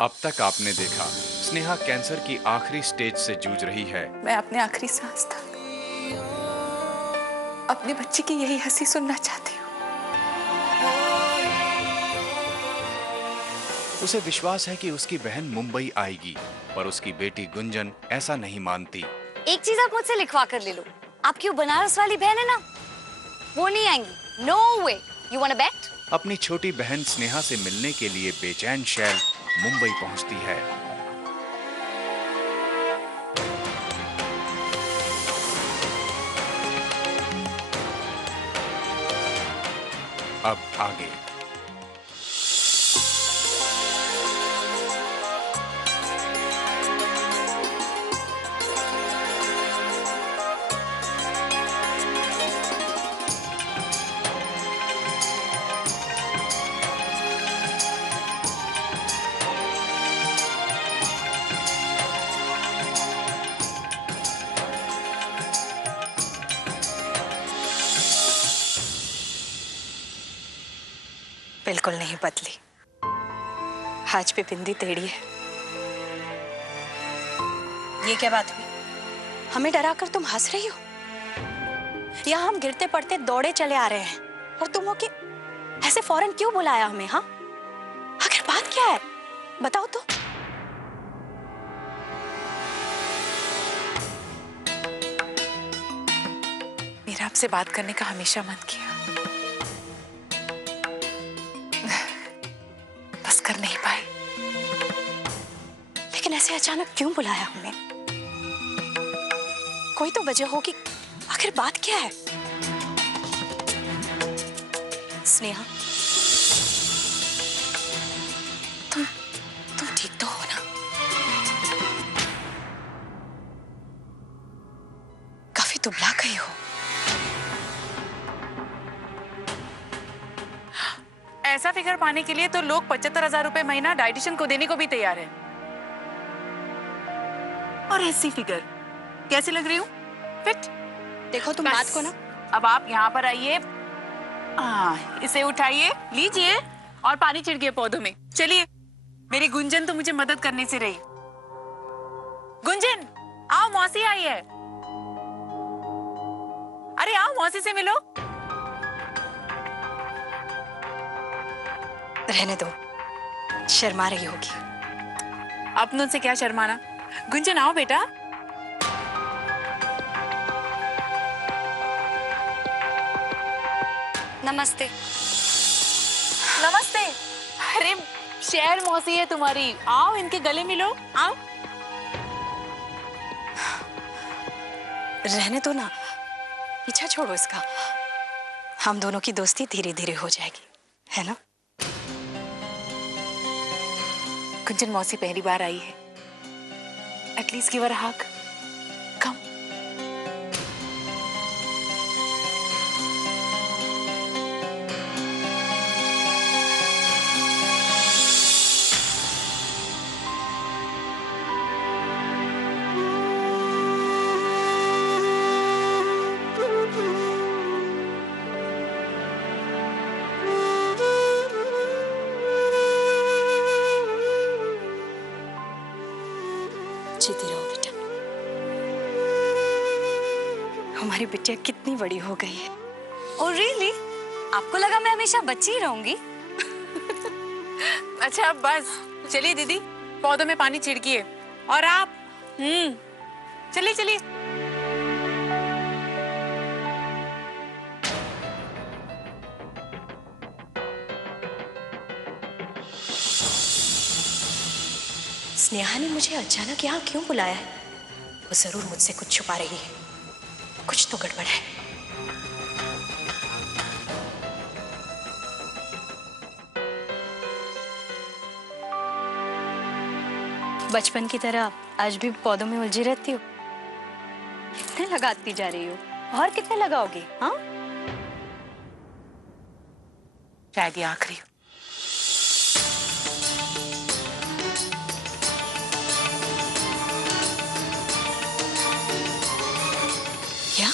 अब तक आपने देखा, स्नेहा कैंसर की आखिरी स्टेज से जूझ रही है। मैं अपने आखिरी सांस तक अपने बच्चे की यही हंसी सुनना चाहती हूँ। उसे विश्वास है कि उसकी बहन मुंबई आएगी, पर उसकी बेटी गुंजन ऐसा नहीं मानती। एक चीज आप मुझसे लिखवा कर ले लो, आपकी वो बनारस वाली बहन है ना, वो नहीं आएंगी। No way. You want bet? अपनी छोटी बहन स्नेहा से मिलने के लिए बेचैन शैल मुंबई पहुंचती है। अब आगे। बिल्कुल नहीं बदली। आज भी बिंदी टेढ़ी है। ये क्या बात हुई? हमें डराकर तुम हंस रही हो? या हम गिरते पड़ते दौड़े चले आ रहे हैं और तुम हो कि ऐसे फौरन क्यों बुलाया हमें? हाँ, आखिर बात क्या है, बताओ तो। मेरा आपसे बात करने का हमेशा मन किया, बस कर नहीं पाई। लेकिन ऐसे अचानक क्यों बुलाया हमें? कोई तो वजह होगी। आखिर बात क्या है? स्नेहा, तुम ठीक तो हो ना? काफी दुबला गई हो। ऐसा फिगर पाने के लिए तो लोग 75,000 रुपए महीना डाइटिशियन को देने को भी तैयार है। और ऐसी फिगर कैसी लग रही हूँ? फिट। देखो तुम बात को ना। अब आप यहाँ पर आइए, इसे उठाइए, लीजिए और पानी छिड़किए पौधों में। चलिए, मेरी गुंजन तो मुझे मदद करने से रही। गुंजन, आओ, मौसी आई है। अरे आओ, मौसी से मिलो। रहने दो, शर्मा रही होगी। अपनों से क्या शर्माना। गुंजन आओ बेटा। नमस्ते। नमस्ते। अरे शहर मौसी है तुम्हारी, आओ इनके गले मिलो, आओ। रहने दो ना, पीछा छोड़ो इसका। हम दोनों की दोस्ती धीरे धीरे हो जाएगी, है ना? गुंजन मौसी पहली बार आई है, एटलीस्ट गिव हर अ हग। कम। जीती रहो बेटा। हमारी बिटिया कितनी बड़ी हो गई है। Oh really? आपको लगा मैं हमेशा बच्ची ही रहूंगी? अच्छा अब बस, चलिए दीदी, पौधों में पानी छिड़किए। और आप चलिए चलिए। स्नेहा ने मुझे अचानक यहाँ क्यों बुलाया है? वो जरूर मुझसे कुछ छुपा रही है। कुछ तो गड़बड़ है। बचपन की तरह आज भी पौधों में उलझी रहती हो? कितने लगाती जा रही हो? और कितने लगाओगी? हाँ, शायद ये आखिरी। क्या?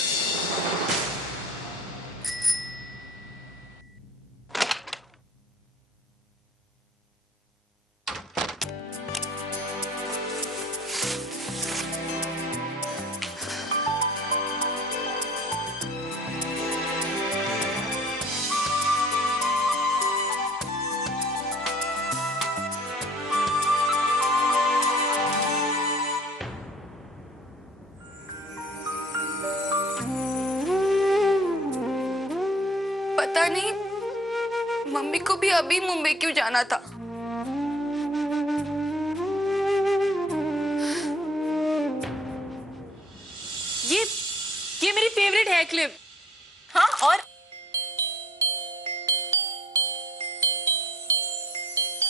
नहीं मम्मी को भी अभी मुंबई क्यों जाना था। ये मेरी फेवरेट है क्लिप। हाँ, और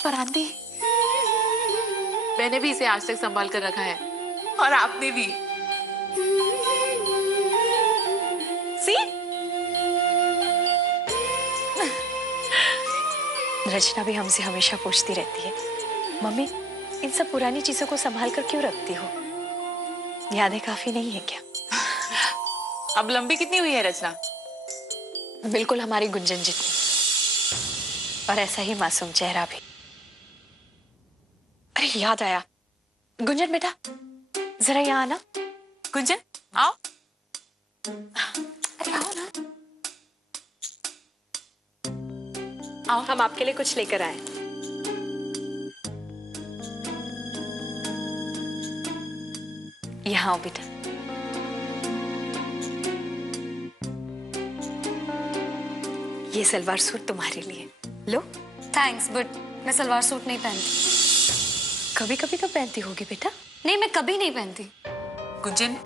फरांदी, मैंने भी इसे आज तक संभाल कर रखा है और आपने भी। सी रचना भी हमसे हमेशा पूछती रहती है, मम्मी इन सब पुरानी चीजों को संभाल कर क्यों रखती हो? यादें काफी नहीं है क्या? अब लंबी कितनी हुई है रचना? बिल्कुल हमारी गुंजन जितनी, और ऐसा ही मासूम चेहरा भी। अरे याद आया, गुंजन बेटा जरा यहाँ आना। गुंजन आओ। अरे आओ ना। आओ। हम आपके लिए कुछ लेकर आए। यहाँ आओ बेटा। ये सलवार सूट तुम्हारे लिए, लो। थैंक्स, बट मैं सलवार सूट नहीं पहनती। कभी कभी तो पहनती होगी बेटा। नहीं, मैं कभी नहीं पहनती। गुंजन,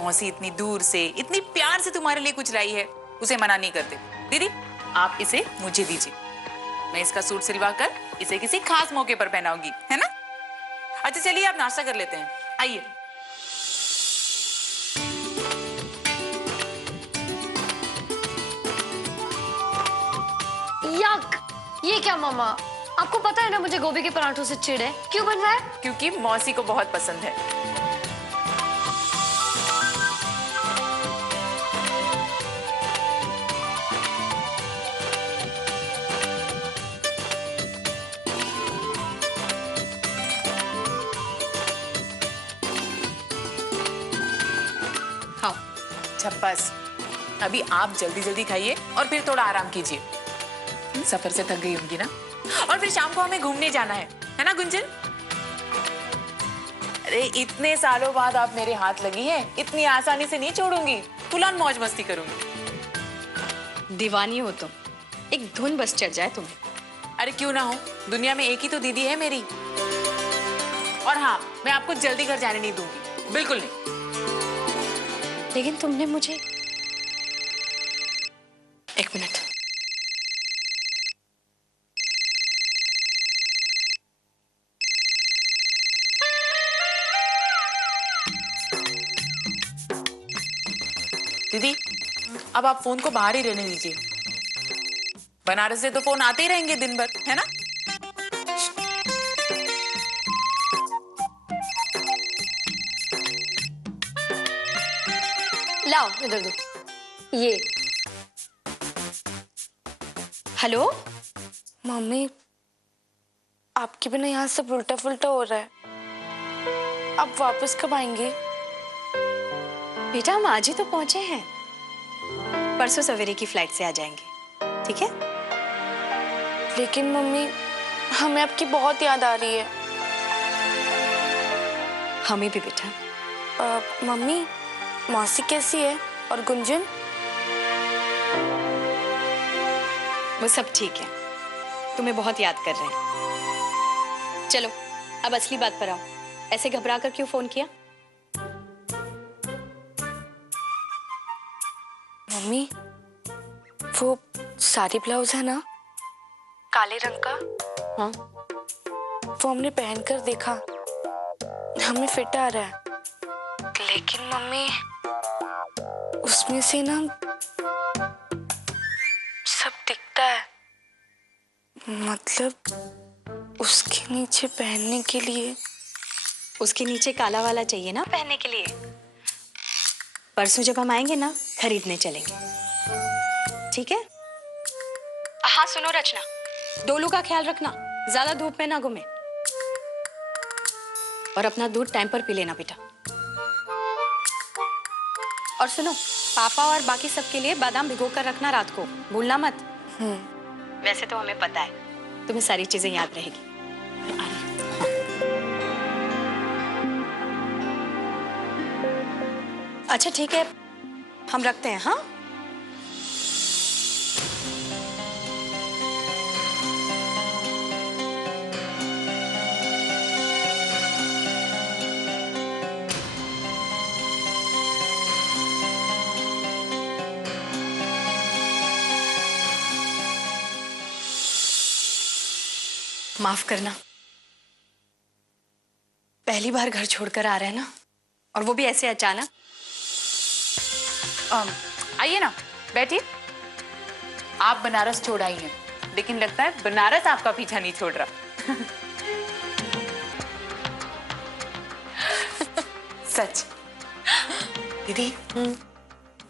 मौसी इतनी दूर से इतनी प्यार से तुम्हारे लिए कुछ लाई है, उसे मना नहीं करते। दीदी आप इसे मुझे दीजिए, मैं इसका सूट सिलवा कर इसे किसी खास मौके पर पहनाऊंगी, है ना? अच्छा चलिए आप नाश्ता कर लेते हैं, आइए। यक, ये क्या मामा? आपको पता है ना मुझे गोभी के पराठों से चिढ़ है। क्यों बन रहा है? क्योंकि मौसी को बहुत पसंद है। हाँ। बस अभी आप जल्दी जल्दी खाइए और फिर थोड़ा आराम कीजिए, सफर से थक गई होंगी ना, और फिर शाम को हमें घूमने जाना है ना गुंजन? अरे इतने सालों बाद आप मेरे हाथ लगी हैं, इतनी आसानी से नहीं छोड़ूंगी, फुल ऑन मौज मस्ती करूंगी। दीवानी हो तुम, एक धुन बस चढ़ जाए तुम्हें। अरे क्यों ना हो, दुनिया में एक ही तो दीदी है मेरी। और हाँ, मैं आपको जल्दी घर जाने नहीं दूंगी, बिल्कुल नहीं। लेकिन तुमने मुझे, एक मिनट। दीदी अब आप फोन को बाहर ही रहने दीजिए, बनारस से तो फोन आते ही रहेंगे दिन भर, है ना? लाओ इधर दो। ये हेलो मम्मी आपके बिना यहाँ सब उल्टा पुल्टा हो रहा है, आप वापस कब आएंगे? बेटा हम आज ही तो पहुंचे हैं, परसों सवेरे की फ्लाइट से आ जाएंगे, ठीक है? लेकिन मम्मी हमें आपकी बहुत याद आ रही है। हमें भी बेटा। मम्मी मौसी कैसी है और गुंजन? वो सब ठीक है, तुम्हें बहुत याद कर रहे हैं। चलो अब असली बात पर आओ, ऐसे घबरा कर क्यों फोन किया? मम्मी वो साड़ी ब्लाउज है ना काले रंग का, हाँ वो हमने पहनकर देखा, हमें फिट आ रहा है। लेकिन मम्मी उसमें से ना सब दिखता है, मतलब उसके नीचे पहनने के लिए। उसके नीचे काला वाला चाहिए ना पहनने के लिए? परसों जब हम आएंगे ना खरीदने चलेंगे, ठीक है? हाँ सुनो रचना, डोलू का ख्याल रखना, ज्यादा धूप में ना घूमे, और अपना दूध टाइम पर पी लेना बेटा। और सुनो, पापा और बाकी सबके लिए बादाम भिगो कर रखना रात को, भूलना मत। वैसे तो हमें पता है तुम्हें सारी चीजें याद रहेगी। अच्छा ठीक है, हम रखते हैं। हाँ माफ करना, पहली बार घर छोड़कर आ रहे हैं ना, और वो भी ऐसे अचानक। आइए ना, बैठिए। आप बनारस छोड़ आई हैं, लेकिन लगता है बनारस आपका पीछा नहीं छोड़ रहा। सच दीदी,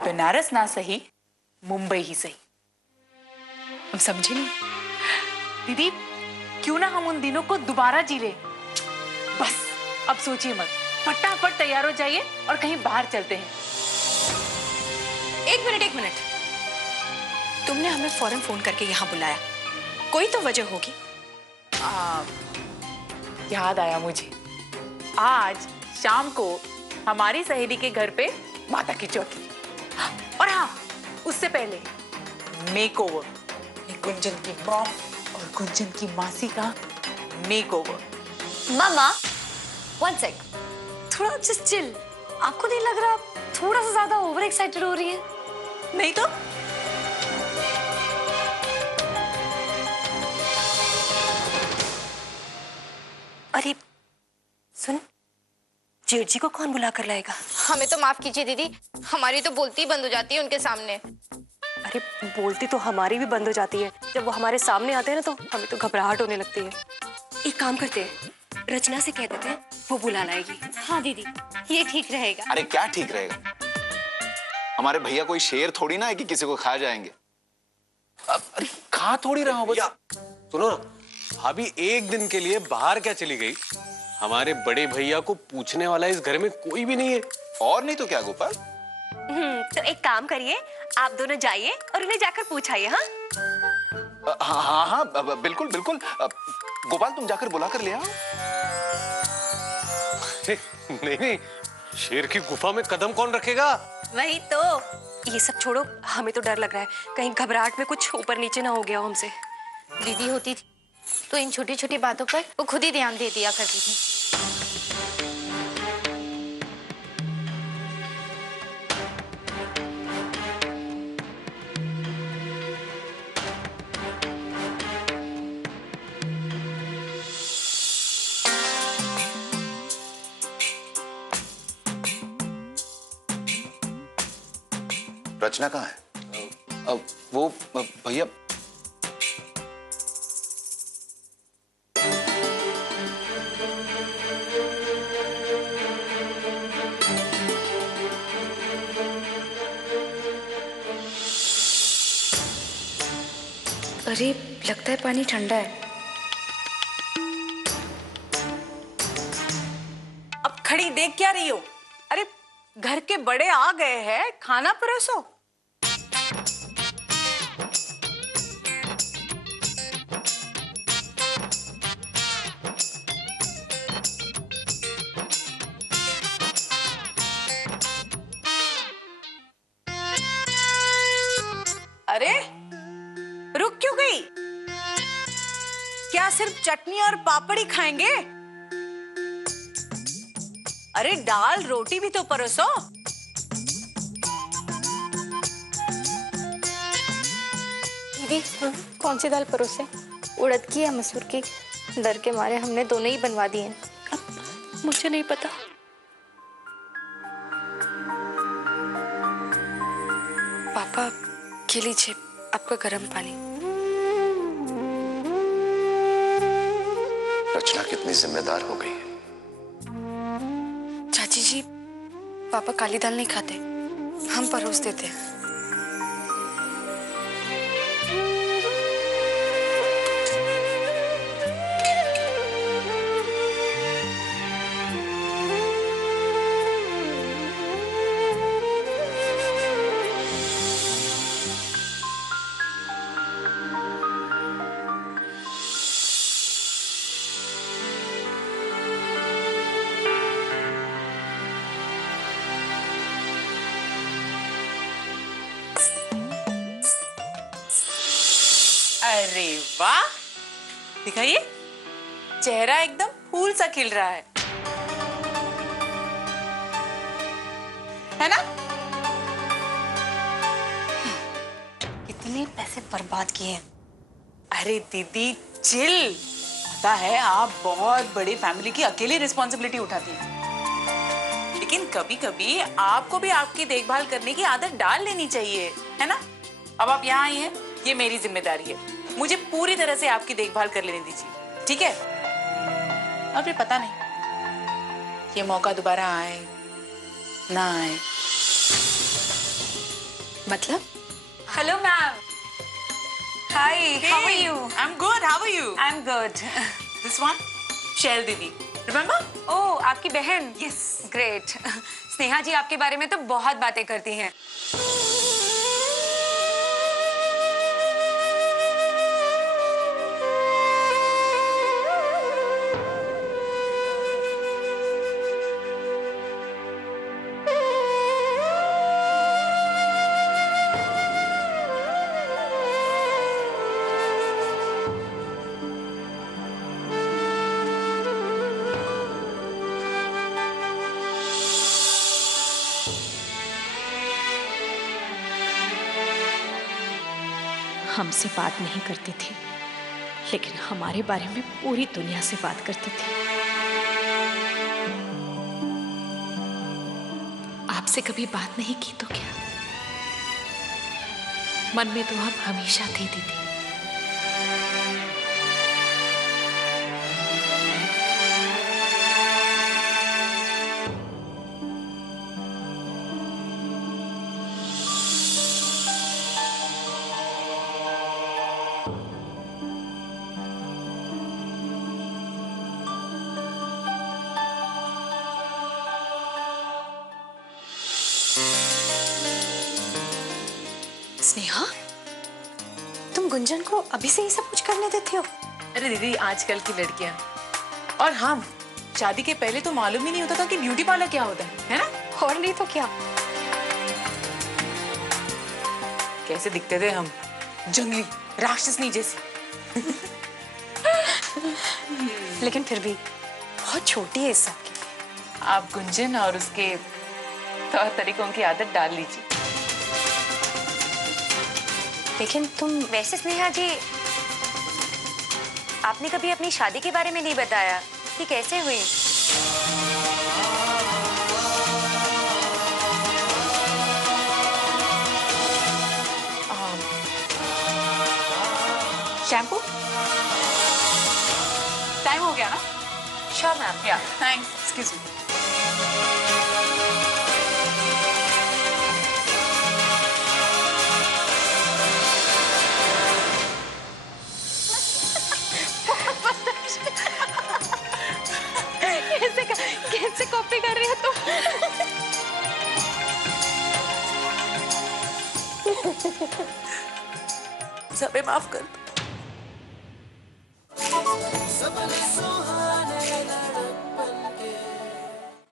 बनारस ना सही, मुंबई ही सही। हम समझे नहीं। दीदी, क्यों ना हम उन दिनों को दोबारा जी ले। बस अब सोचिए मत, फटाफट तैयार हो जाइए और कहीं बाहर चलते हैं। एक मिनट, तुमने हमें फौरन फोन करके यहाँ बुलाया, कोई तो वजह होगी। याद आया मुझे, आज शाम को हमारी सहेली के घर पे माता की चौथी, और हाँ, उससे पहले मेकओवर, गुंजन की मॉम और गुंजन की मासी का मेकओवर। मामा, वन सेक, थोड़ा जस्ट चिल। आपको नहीं लग रहा आप थोड़ा सा ज्यादा ओवर एक्साइटेड हो रही है? नहीं तो अरे सुन, जेठ जी को कौन बुला कर लाएगा? हमें तो माफ कीजिए दीदी, हमारी तो बोलती ही बंद हो जाती है उनके सामने। अरे बोलती तो हमारी भी बंद हो जाती है, जब वो हमारे सामने आते हैं ना तो हमें तो घबराहट होने लगती है। एक काम करते हैं, रचना से कह देते हैं, वो बुला लाएगी। हाँ दीदी, ये ठीक रहेगा। अरे क्या ठीक रहेगा? हमारे भैया कोई शेर थोड़ी ना है कि किसी को खा जाएंगे। अरे खा थोड़ी रहा हूं, बस सुनो ना, भाभी एक दिन के लिए बाहर क्या चली गई? हमारे बड़े भैया को पूछने वाला इस घर में कोई भी नहीं है। और नहीं तो क्या गोपाल? तो एक काम करिए, आप दोनों जाइए और उन्हें जाकर पूछाइए। हाँ हाँ हाँ, बिल्कुल बिल्कुल। गोपाल तुम जाकर बुला कर ले आओ। नहीं नहीं, शेर की गुफा में कदम कौन रखेगा? वही तो। ये सब छोड़ो, हमें तो डर लग रहा है कहीं घबराहट में कुछ ऊपर नीचे ना हो गया हो हमसे। दीदी होती थी तो इन छोटी छोटी बातों पर वो खुद ही ध्यान दे दिया करती थी। रचना कहाँ है? वो भैया। अरे लगता है पानी ठंडा है। अब खड़ी देख क्या रही हो? अरे घर के बड़े आ गए हैं, खाना परोसो। अरे रुक क्यों गई? क्या सिर्फ चटनी और पापड़ ही खाएंगे? अरे दाल रोटी भी तो परोसो। दीदी कौन सी दाल परोसे? उड़द की या मसूर की? डर के मारे हमने दोनों ही बनवा दिए हैं। मुझे नहीं पता। पापा ये लीजिए आपका गर्म पानी। रचना कितनी जिम्मेदार हो गई है। चाची जी, पापा काली दाल नहीं खाते, हम परोस देते हैं। अरे वाह, दिखाइए, चेहरा एकदम फूल सा खिल रहा है ना? कितने पैसे बर्बाद किए। अरे दीदी चिल, पता है आप बहुत बड़ी फैमिली की अकेली रिस्पॉन्सिबिलिटी उठाती हैं, लेकिन कभी कभी आपको भी आपकी देखभाल करने की आदत डाल लेनी चाहिए, है ना? अब आप यहाँ आई हैं, ये मेरी जिम्मेदारी है, मुझे पूरी तरह से आपकी देखभाल कर लेने दीजिए, ठीक है? और फिर पता नहीं ये मौका दोबारा आए ना आए। मतलब? Hello ma'am. Hi, how are you? I'm good. How are you? I am good. This one, Shell didi, remember? Oh, आपकी बहन? Yes. ग्रेट। स्नेहा जी आपके बारे में तो बहुत बातें करती हैं। हमसे बात नहीं करती थी, लेकिन हमारे बारे में पूरी दुनिया से बात करती थी। आपसे कभी बात नहीं की तो क्या? मन में तो आप हमेशा थी दीदी। स्नेहा, तुम गुंजन को अभी से ये सब कुछ करने देती हो? अरे दीदी, आजकल की लड़कियां और हम, शादी के पहले तो मालूम ही नहीं होता था कि ब्यूटी पार्लर क्या होता है ना? और नहीं तो क्या। कैसे दिखते थे हम, जंगली राक्षसनी जैसी। लेकिन फिर भी बहुत छोटी है इस सब के लिए। आप गुंजन और उसके तौर तरीकों की आदत डाल लीजिए। लेकिन तुम वैसे स्नेहा जी, आपने कभी अपनी शादी के बारे में नहीं बताया कि कैसे हुई? शैम्पू टाइम हो गया ना? Sure ma'am. या थैंक्स, एक्सक्यूज मी। कैसे कॉपी कर रही हो तुम? सबे माफ कर दो।